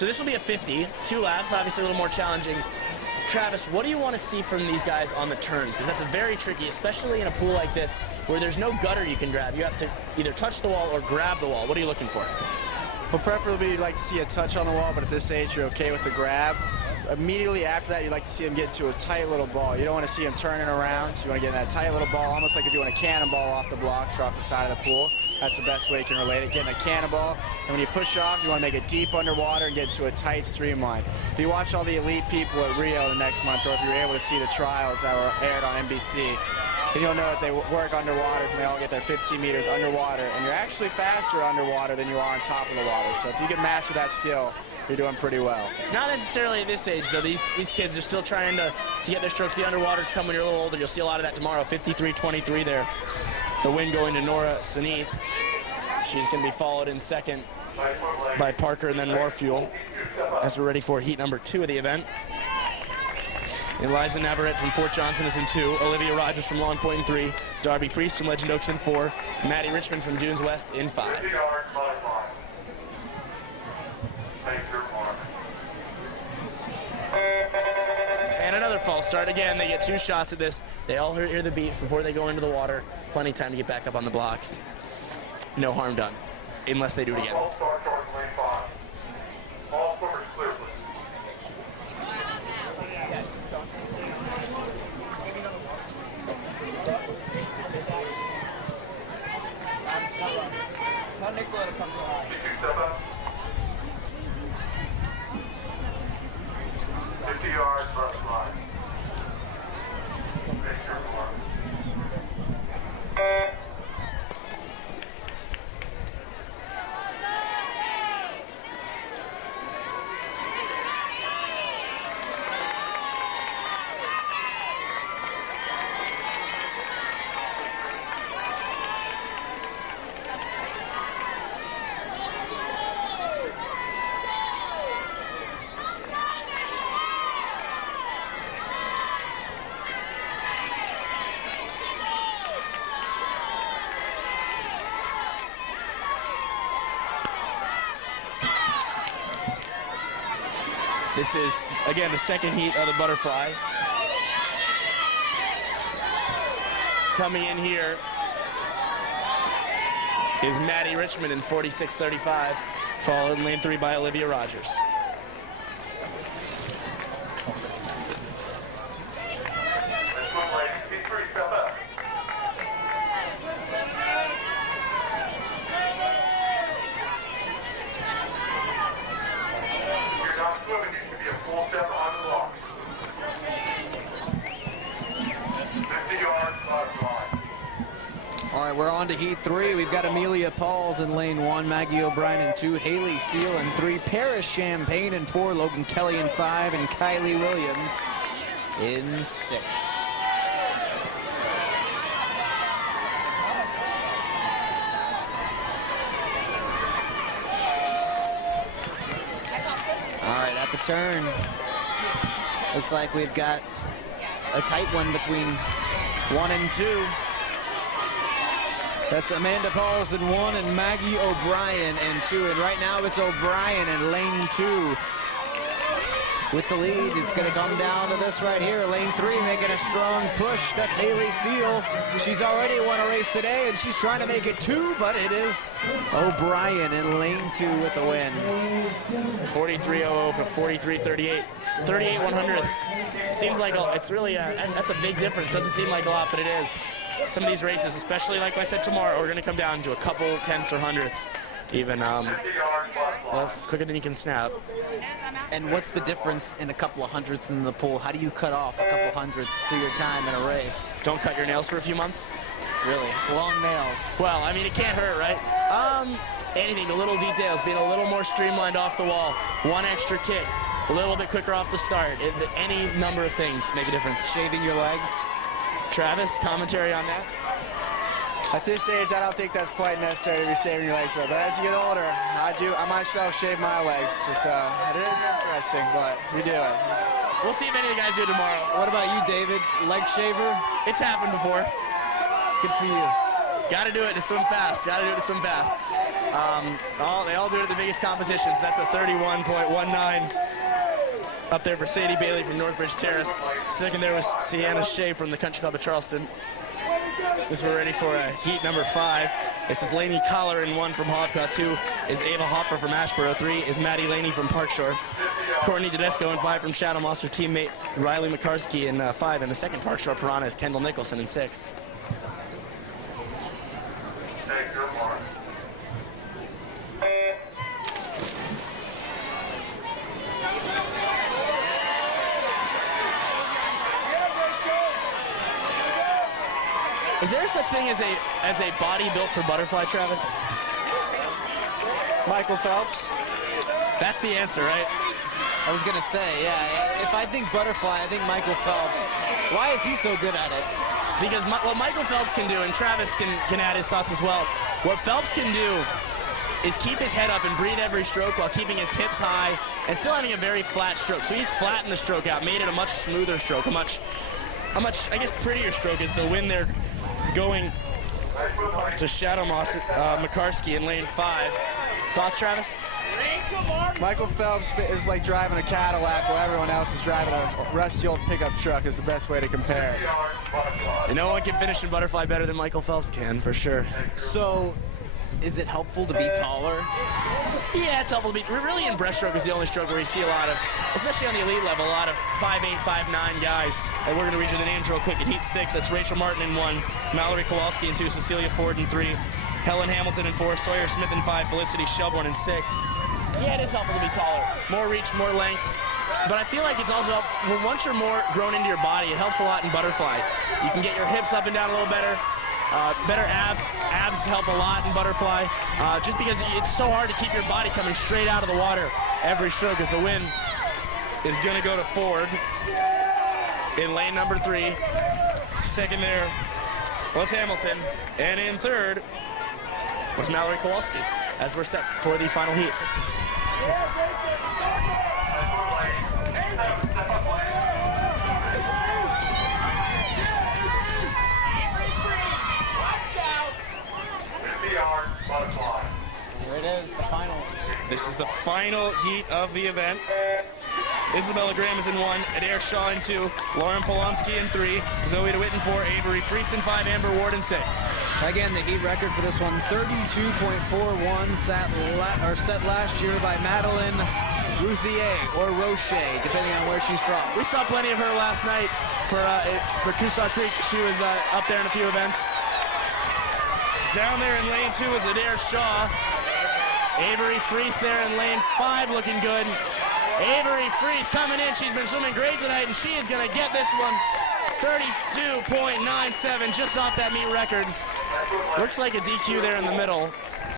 So this will be a 50, 2 laps, obviously a little more challenging. Travis, what do you want to see from these guys on the turns? Because that's a very tricky, especially in a pool like this, where there's no gutter you can grab. You have to either touch the wall or grab the wall. What are you looking for? Well, preferably you'd like to see a touch on the wall, but at this age, you're okay with the grab. Immediately after that, you'd like to see him get to a tight little ball. You don't want to see him turning around, so you want to get in that tight little ball, almost like you're doing a cannonball off the blocks or off the side of the pool. That's the best way you can relate it, getting a cannonball. And when you push off, you want to make it deep underwater and get into a tight streamline. If you watch all the elite people at Rio the next month, or if you're able to see the trials that were aired on NBC, then you'll know that they work underwaters and they all get their 15 meters underwater. And you're actually faster underwater than you are on top of the water. So if you can master that skill, you're doing pretty well. Not necessarily at this age, though. These kids are still trying to get their strokes. The underwater's come when you're a little older. You'll see a lot of that tomorrow. 53-23 there. The win going to Nora Saneeth. She's going to be followed in second by Parker and then Morefuel as we're ready for heat number 2 of the event. Eliza Navarrete from Fort Johnson is in 2. Olivia Rogers from Long Point in 3. Darby Priest from Legend Oaks in 4. Maddie Richmond from Dunes West in 5. And another false start. Again, they get 2 shots at this. They all hear the beeps before they go into the water. Plenty of time to get back up on the blocks. No harm done, unless they do it again. All swimmers clear, please. Step up. 50 yards, front line. Make your mark. This is, again, the second heat of the butterfly. Coming in here is Maddie Richmond in 46-35, followed in lane 3 by Olivia Rogers. All right, we're on to heat 3. We've got Amelia Pauls in lane 1, Maggie O'Brien in 2, Haley Seal in 3, Paris Champagne in 4, Logan Kelly in 5, and Kylie Williams in 6. All right, at the turn, looks like we've got a tight one between 1 and 2. That's Amanda Pauls in 1 and Maggie O'Brien in 2. And right now it's O'Brien in lane 2 with the lead. It's going to come down to this right here. Lane 3 making a strong push. That's Haley Seal. She's already won a race today, and she's trying to make it 2, but it is O'Brien in lane 2 with the win. 43.00 for 43.38. 38 100ths. Seems like it's really that's a big difference. Doesn't seem like a lot, but it is. Some of these races, especially like I said tomorrow, are going to come down to a couple tenths or hundredths, even. That's quicker than you can snap. And what's the difference in a couple of hundredths in the pool? How do you cut off a couple hundredths to your time in a race? Don't cut your nails for a few months. Really? Long nails. Well, I mean, it can't hurt, right? Anything, the little details, being a little more streamlined off the wall, one extra kick, a little bit quicker off the start. Any number of things make a difference. Shaving your legs? Travis, commentary on that? At this age, I don't think that's quite necessary to be shaving your legs. But as you get older, I myself shave my legs. So it is interesting, but we do it. We'll see if any of the guys do it tomorrow. What about you, David? Leg shaver? It's happened before. Good for you. Got to do it to swim fast. Got to do it to swim fast. They all do it at the biggest competitions. That's a 31.19 up there for Sadie Bailey from Northbridge Terrace. Second there was Sienna Shea from the Country Club of Charleston. This we're ready for heat number 5. This is Lainey Collar in 1 from Hopka. 2 is Ava Hoffer from Ashboro. 3 is Maddie Laney from Parkshore. Courtney Tedesco in 5 from Shadow Monster. Teammate Riley McCarsky in 5. And the second Parkshore Piranha is Kendall Nicholson in 6. Take your mark. Is there such thing as a body built for butterfly, Travis? Michael Phelps. That's the answer, right? I was gonna say, yeah, if I think butterfly, I think Michael Phelps. Why is he so good at it? Because what Michael Phelps can do, and Travis can add his thoughts as well, what Phelps can do is keep his head up and breathe every stroke while keeping his hips high and still having a very flat stroke. So he's flattened the stroke out, made it a much smoother stroke, a much, I guess, prettier stroke as the wind there going to Shadow Moss, McCarsky in lane 5. Thoughts, Travis? Michael Phelps is like driving a Cadillac while everyone else is driving a rusty old pickup truck is the best way to compare it. And no one can finish in butterfly better than Michael Phelps can, for sure. So, is it helpful to be taller? Yeah, it's helpful to be. Really, in breaststroke is the only stroke where you see a lot of, especially on the elite level, a lot of 5'8", 5'9" guys. And we're going to read you the names real quick. In heat 6, that's Rachel Martin in 1, Mallory Kowalski in 2, Cecilia Ford in 3, Helen Hamilton in 4, Sawyer Smith in 5, Felicity Shelbourne in 6. Yeah, it is helpful to be taller. More reach, more length. But I feel like it's also, once you're more grown into your body, it helps a lot in butterfly. You can get your hips up and down a little better. Better abs help a lot in butterfly, just because it's so hard to keep your body coming straight out of the water every stroke as the wind is going to go to Ford in lane number 3. Second there was Hamilton, and in third was Mallory Kowalski as we're set for the final heat. Here it is, the finals. This is the final heat of the event. Isabella Graham is in 1, Adair Shaw in 2, Lauren Polomsky in 3, Zoe DeWitt in 4, Avery Freese in 5, Amber Ward in 6. Again, the heat record for this one, 32.41, set last year by Madeline Routhier, or Roche, depending on where she's from. We saw plenty of her last night for Coosaw Creek. She was up there in a few events. Down there in lane 2 is Adair Shaw. Avery Freese there in lane 5 looking good. Avery Freese coming in. She's been swimming great tonight, and she is going to get this one. 32.97 just off that meet record. Looks like a DQ there in the middle.